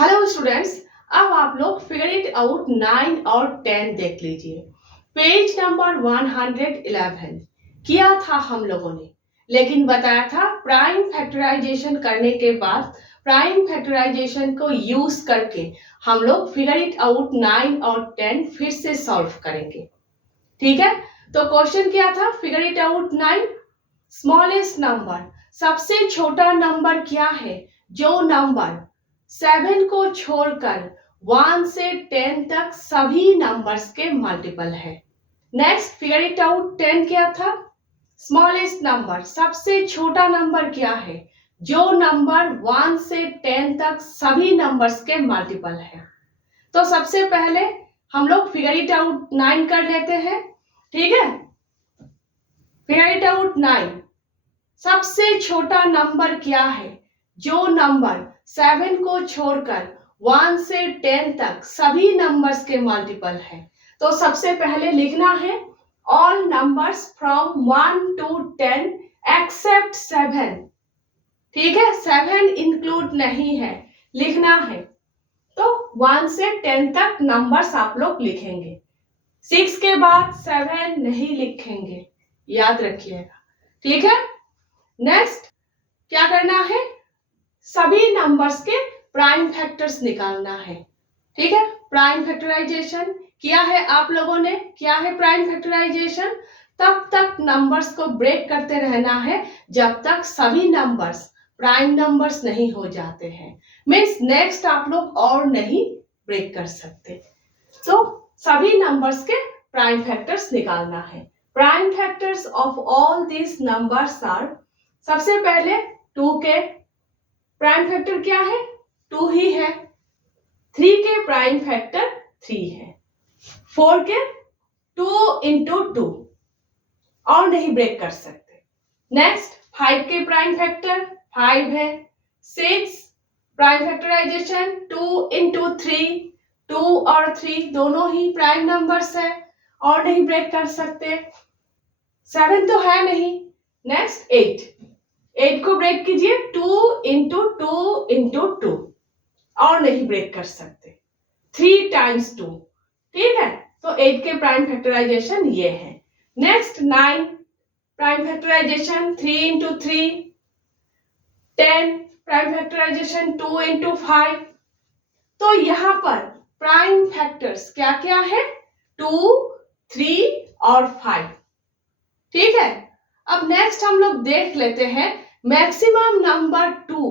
Hello students, अब आप लोग फिगर इट आउट 9 और 10 देख लीजिए। पेज नंबर 111 किया था हम लोगों ने, लेकिन बताया था प्राइम फैक्टराइजेशन करने के बाद प्राइम फैक्टराइजेशन को यूज करके हम लोग फिगर इट आउट 9 और 10 फिर से सॉल्व करेंगे। ठीक है, तो क्वेश्चन क्या था? Figure it out 9, smallest number, सबसे छोटा नंबर क्या है जो नंबर 7 को छोड़कर 1 से 10 तक सभी नंबर्स के मल्टीपल है। नेक्स्ट फिगर इट आउट 10 क्या था? स्मॉलेस्ट नंबर, सबसे छोटा नंबर क्या है जो नंबर 1 से 10 तक सभी नंबर्स के मल्टीपल है। तो सबसे पहले हम लोग फिगर इट आउट 9 कर लेते हैं। ठीक है, फिगर इट आउट 9, सबसे छोटा नंबर क्या है जो नंबर 7 को छोड़कर 1 से 10 तक सभी नंबर्स के मल्टीपल है। तो सबसे पहले लिखना है all numbers from 1 to 10 except 7। ठीक है, 7 इंक्लूड नहीं है, लिखना है। तो 1 से 10 तक नंबर्स आप लोग लिखेंगे, 6 के बाद 7 नहीं लिखेंगे, याद रखिएगा। ठीक है, नेक्स्ट क्या करना है? सभी नंबर्स के प्राइम फैक्टर्स निकालना है। ठीक है, प्राइम फैक्टराइजेशन किया है आप लोगों ने, क्या है प्राइम फैक्टराइजेशन? तब तक नंबर्स को ब्रेक करते रहना है जब तक सभी नंबर्स प्राइम नंबर्स नहीं हो जाते हैं। मीन्स नेक्स्ट आप लोग और नहीं ब्रेक कर सकते। तो सभी नंबर्स के प्राइम फैक्टर्स निकालना है। Prime factors of all this numbers are, सबसे पहले 2 के प्राइम फैक्टर क्या है? 2 ही है। 3 के प्राइम फैक्टर 3 है। 4 के 2 into 2 और नहीं ब्रेक कर सकते। नेक्स्ट 5 के प्राइम फैक्टर 5 है। 6 प्राइम फैक्टराइजेशन 2 into 3, 2 और 3 दोनों ही प्राइम नंबर्स है और नहीं ब्रेक कर सकते। 7 तो है नहीं। नेक्स्ट 8 को ब्रेक कीजिए, 2 into 2 into 2 और नहीं ब्रेक कर सकते। 3 times 2, ठीक है। तो 8 के प्राइम फैक्टराइजेशन ये है। Next 9 prime factorization 3 into 3, 10 prime factorization 2 into 5। तो यहां पर प्राइम फैक्टर्स क्या क्या है? 2, 3 और 5। ठीक है, अब नेक्स्ट हम लोग देख लेते हैं मैक्सिमम नंबर 2,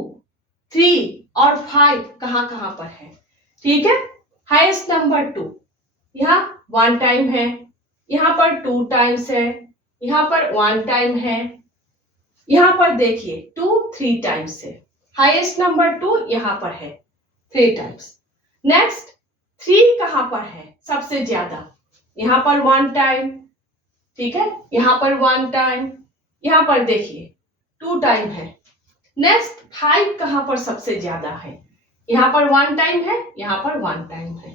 3 और 5 कहां कहां पर है। ठीक है, हाईएस्ट नंबर 2 यहाँ 1 टाइम है, यहाँ पर 2 टाइम्स है, यहाँ पर 1 टाइम है, यहाँ पर देखिए 2 3 टाइम्स है। हाईएस्ट नंबर 2 यहाँ पर है 3 टाइम्स। नेक्स्ट 3 कहां पर है सबसे ज्यादा? यहाँ पर 1 टाइम, ठीक है, यहाँ पर 1 टाइम, यहाँ पर देखिए 2 टाइम है। नेक्स्ट 5 कहां पर सबसे ज्यादा है? यहाँ पर 1 टाइम है, यहाँ पर 1 टाइम है।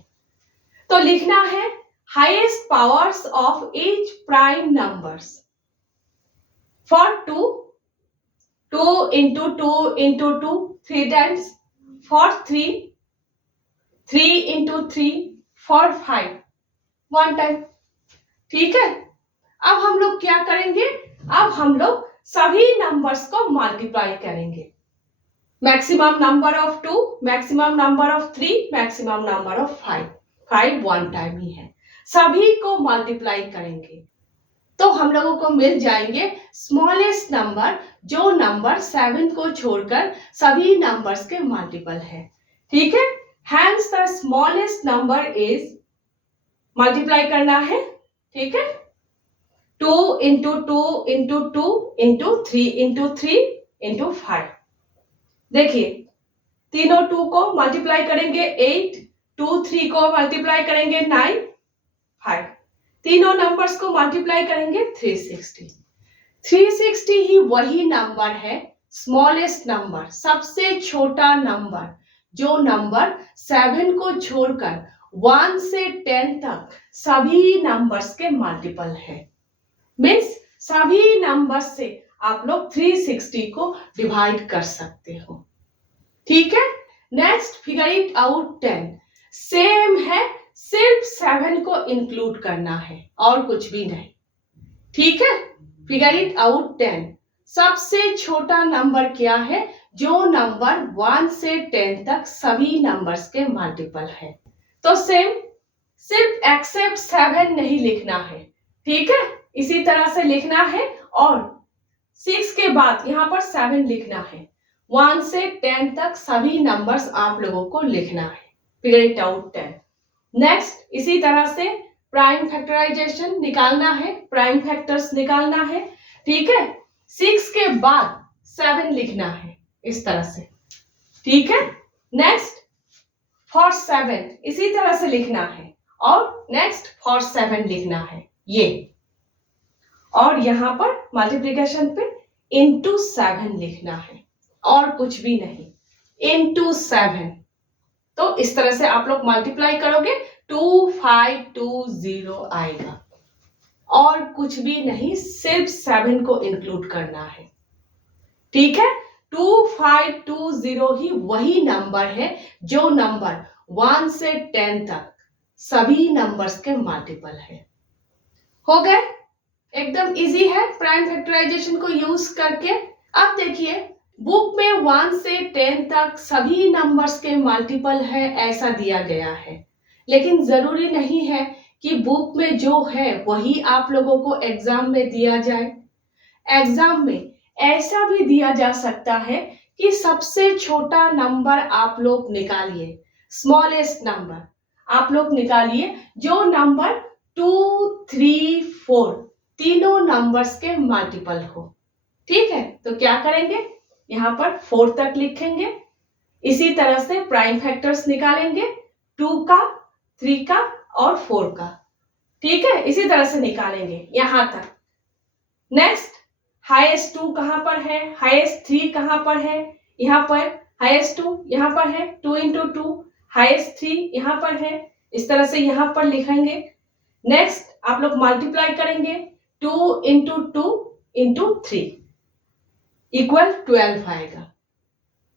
तो लिखना है highest powers of each prime numbers. For 2, 2 into 2 into 2 3 times। For 3, 3 into 3। For 5 1 time. ठीक है, अब हम लोग क्या करेंगे? अब हम लोग सभी नंबर्स को मल्टीप्लाई करेंगे। Maximum number of 2, maximum number of 3, maximum number of 5। 5 1 time ही है, सभी को मल्टीप्लाई करेंगे तो हम लोगों को मिल जाएंगे स्मॉलेस्ट नंबर जो नंबर 7 को छोड़कर सभी नंबर्स के मल्टीपल है। ठीक है, hence the smallest number is, multiply करना है। ठीक है, 2 into 2 into 2 into 3 into 3 into 5। देखिए तीनों 2 को मल्टीप्लाई करेंगे 8, 2 3 को मल्टीप्लाई करेंगे 9, 5। तीनों नंबर्स को मल्टीप्लाई करेंगे 360। 360 ही वही नंबर है स्मॉलेस्ट नंबर, सबसे छोटा नंबर जो नंबर 7 को छोड़कर 1 से 10 तक सभी नंबर्स के मल्टीपल है। मीन्स सभी नंबर से आप लोग 360 को डिवाइड कर सकते हो। ठीक है, next figure it out 10 same है, सिर्फ 7 को इंक्लूड करना है और कुछ भी नहीं। ठीक है, फिगर इट आउट 10 सबसे छोटा नंबर क्या है जो नंबर 1 से 10 तक सभी नंबर्स के मल्टीपल है। तो सेम, सिर्फ एक्सेप्ट 7 नहीं लिखना है। ठीक है, इसी तरह से लिखना है और 6 के बाद यहाँ पर 7 लिखना है। 1 से 10 तक सभी नंबर्स आप लोगों को लिखना है। Figure it out 10। नेक्स्ट इसी तरह से प्राइम फैक्टराइजेशन निकालना है, प्राइम फैक्टर्स निकालना है। ठीक है, 6 के बाद 7 लिखना है इस तरह से। ठीक है, नेक्स्ट फॉर 7 इसी तरह से लिखना है और नेक्स्ट फॉर 7 लिखना है ये, और यहां पर मल्टीप्लिकेशन पे इनटू 7 लिखना है और कुछ भी नहीं, इनटू 7। तो इस तरह से आप लोग मल्टीप्लाई करोगे 2520 आएगा और कुछ भी नहीं, सिर्फ 7 को इंक्लूड करना है। ठीक है, 2520 ही वही नंबर है जो नंबर 1 से 10 तक सभी नंबर्स के मल्टीपल है। हो गए, एकदम इजी है प्राइम फैक्टराइजेशन को यूज करके। अब देखिए बुक में 1 से 10 तक सभी नंबर्स के मल्टीपल है ऐसा दिया गया है, लेकिन जरूरी नहीं है कि बुक में जो है वही आप लोगों को एग्जाम में दिया जाए। एग्जाम में ऐसा भी दिया जा सकता है कि सबसे छोटा नंबर आप लोग निकालिए, स्मॉलेस्ट नंबर आप लोग निकालिए जो नंबर 2, 3, 4 तीनों नंबर्स के मल्टीपल हो। ठीक है, तो क्या करेंगे, यहाँ पर 4 तक लिखेंगे। इसी तरह से प्राइम फैक्टर्स निकालेंगे 2 का, 3 का और 4 का। ठीक है, इसी तरह से निकालेंगे यहां तक। नेक्स्ट हाईएस्ट 2 कहां पर है, हाईएस्ट 3 कहां पर है, यहाँ पर हाईएस्ट 2 यहाँ पर है, 2 इंटू 2, हाईएस्ट 3 यहाँ पर है, इस तरह से यहाँ पर लिखेंगे। नेक्स्ट आप लोग मल्टीप्लाई करेंगे 2 इंटू 2 इंटू 3 इक्वल 12 आएगा।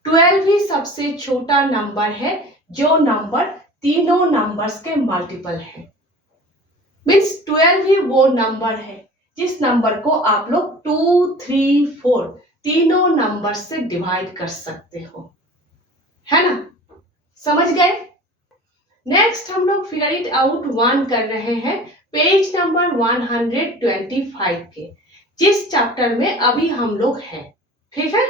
12 ही सबसे छोटा नंबर है जो नंबर तीनों नंबर्स के मल्टीपल है। मीन्स 12 ही वो नंबर है जिस नंबर को आप लोग 2, 3, 4 तीनों नंबर से डिवाइड कर सकते हो, है ना? समझ गए? नेक्स्ट हम लोग फिगर इट आउट 1 कर रहे हैं पेज नंबर 125 के, जिस चैप्टर में अभी हम लोग हैं। ठीक है,